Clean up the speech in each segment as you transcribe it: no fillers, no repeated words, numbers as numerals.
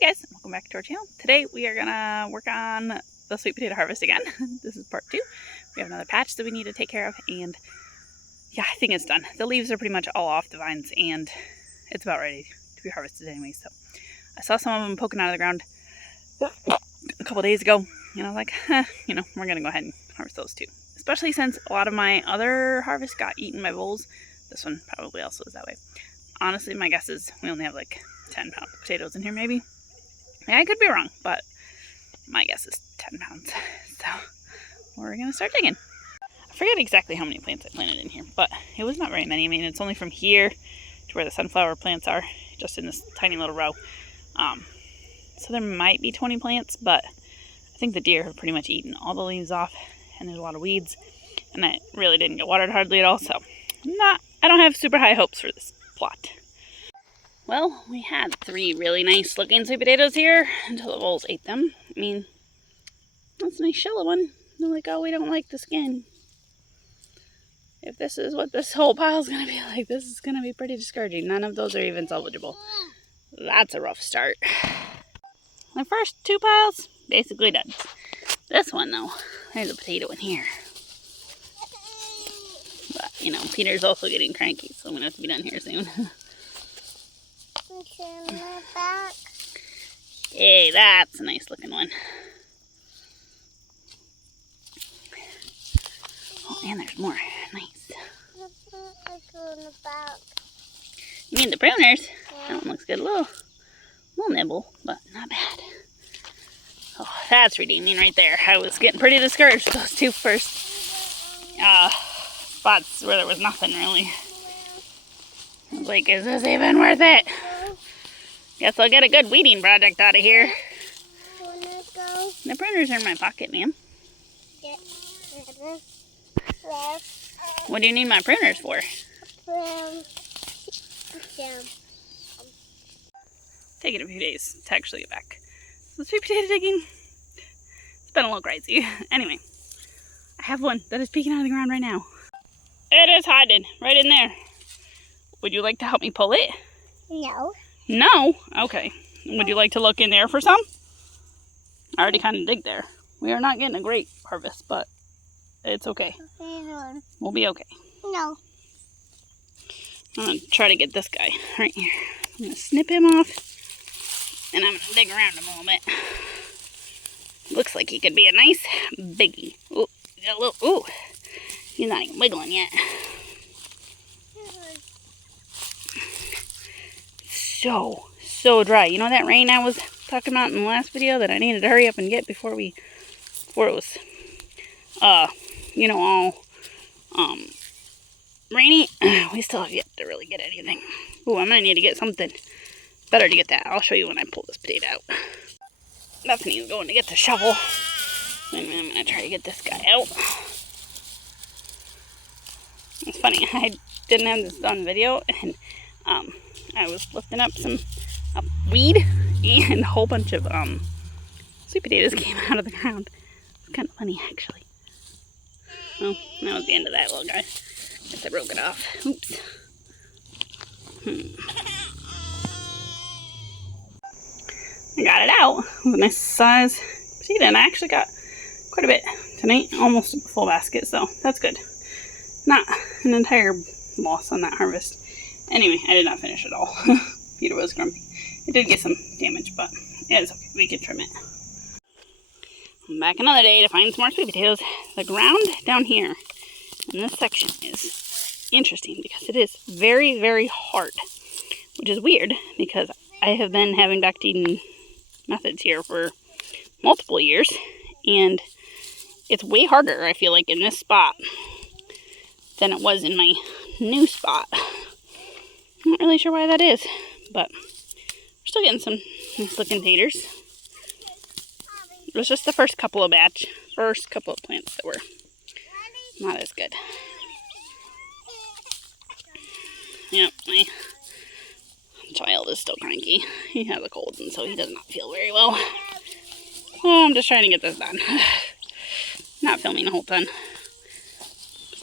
Hey guys, welcome back to our channel. Today we are gonna work on the sweet potato harvest again. This is part 2. We have another patch that we need to take care of, and yeah, I think it's done. The leaves are pretty much all off the vines and it's about ready to be harvested anyway. So I saw some of them poking out of the ground a couple days ago and I was like, we're gonna go ahead and harvest those too. Especially since a lot of my other harvests got eaten by voles. This one probably also is that way. Honestly, my guess is we only have like 10 pounds of potatoes in here maybe. Yeah, I could be wrong, but my guess is 10 pounds. So we're going to start digging. I forget exactly how many plants I planted in here, but it was not very many. I mean, it's only from here to where the sunflower plants are, just in this tiny little row. So there might be 20 plants, but I think the deer have pretty much eaten all the leaves off, and there's a lot of weeds, and it really didn't get watered hardly at all, so I don't have super high hopes for this plot. Well, we had 3 really nice looking sweet potatoes here until the voles ate them. I mean, that's a nice shallow one. They're like, oh, we don't like the skin. If this is what this whole pile is going to be like, this is going to be pretty discouraging. None of those are even salvageable. That's a rough start. The first 2 piles, basically done. This one, though, there's a potato in here. But, Peter's also getting cranky, so I'm going to have to be done here soon. Back. Hey, that's a nice looking one. Oh, and there's more. Nice. You mean the pruners? Yeah. That one looks good. A little nibble, but not bad. Oh, that's redeeming right there. I was getting pretty discouraged with those 2 first spots where there was nothing really. I was like, is this even worth it? Guess I'll get a good weeding project out of here. The pruners are in my pocket, ma'am. What do you need my pruners for? Taking a few days to actually get back. So sweet potato digging, it's been a little crazy. Anyway, I have one that is peeking out of the ground right now. It is hiding right in there. Would you like to help me pull it? No. No? Okay. Would you like to look in there for some? I already kind of dig there. We are not getting a great harvest, but it's okay. We'll be okay. No. I'm going to try to get this guy right here. I'm going to snip him off, and I'm going to dig around him a little bit. Looks like he could be a nice biggie. Ooh, got a little, ooh. He's not even wiggling yet. So dry. You know that rain I was talking about in the last video that I needed to hurry up and get before it was all rainy? We still have yet to really get anything. Ooh, I'm gonna need to get something better to get that. I'll show you when I pull this potato out. Bethany's going to get the shovel, and I'm gonna try to get this guy out. It's funny, I didn't have this done video, and I was lifting up some weed, and a whole bunch of sweet potatoes came out of the ground. It's kind of funny, actually. Well, that was the end of that little guy. Guess I broke it off. Oops. I got it out. It was a nice size potato, and I actually got quite a bit tonight, almost a full basket, so that's good. Not an entire loss on that harvest. Anyway, I did not finish it all. Peter was grumpy. It did get some damage, but it's okay. We can trim it. I'm back another day to find some more sweet potatoes. The ground down here in this section is interesting because it is very, very hard, which is weird because I have been having back eating methods here for multiple years, and it's way harder, I feel like, in this spot than it was in my new spot. I'm not really sure why that is, but we're still getting some nice looking taters. It was just the first couple of plants that were not as good. Yep, my child is still cranky. He has a cold, and so he does not feel very well. Oh, I'm just trying to get this done. Not filming a whole ton.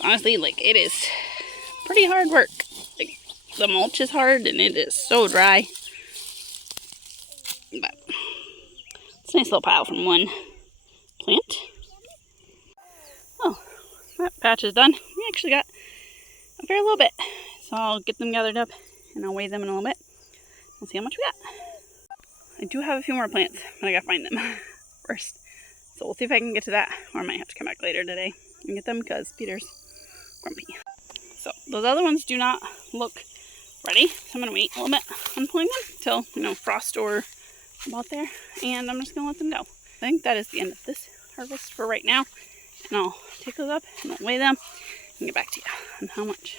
Honestly, it is pretty hard work. The mulch is hard and it is so dry. But it's a nice little pile from one plant. Oh, that patch is done. We actually got a fair little bit. So I'll get them gathered up and I'll weigh them in a little bit. We'll see how much we got. I do have a few more plants, but I gotta find them first. So we'll see if I can get to that, or I might have to come back later today and get them because Peter's grumpy. So those other ones do not look ready, so I'm gonna wait a little bit on pulling them till, frost or about there, and I'm just gonna let them go. I think that is the end of this harvest for right now, and I'll take those up and I'll weigh them and get back to you on how much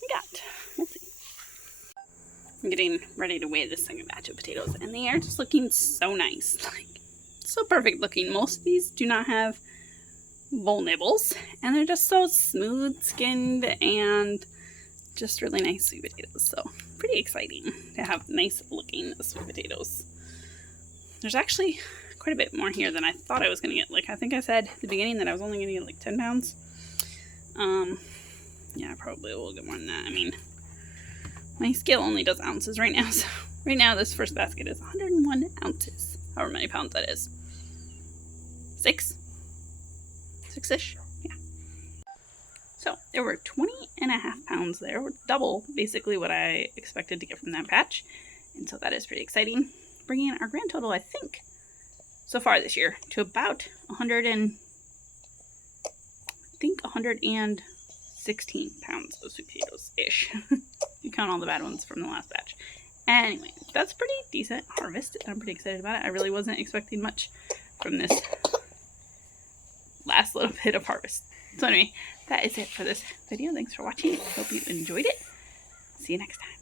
we got. We'll see. I'm getting ready to weigh this second batch of potatoes, and they are just looking so nice. Like, so perfect looking. Most of these do not have vole nibbles, and they're just so smooth skinned and just really nice sweet potatoes. So pretty exciting to have nice looking sweet potatoes. There's actually quite a bit more here than I thought I was going to get. Like, I think I said at the beginning that I was only going to get like 10 pounds. Yeah, probably a little bit more than that. I mean, my scale only does ounces right now. So right now this first basket is 101 ounces. However many pounds that is. 6-ish. Yeah. So there were 20.5 pounds there. Double basically what I expected to get from that patch. And so that is pretty exciting. Bringing our grand total, I think, so far this year to about 116 pounds of sweet potatoes-ish. If you count all the bad ones from the last batch. Anyway, that's pretty decent harvest. I'm pretty excited about it. I really wasn't expecting much from this last little bit of harvest. So anyway, that is it for this video. Thanks for watching. Hope you enjoyed it. See you next time.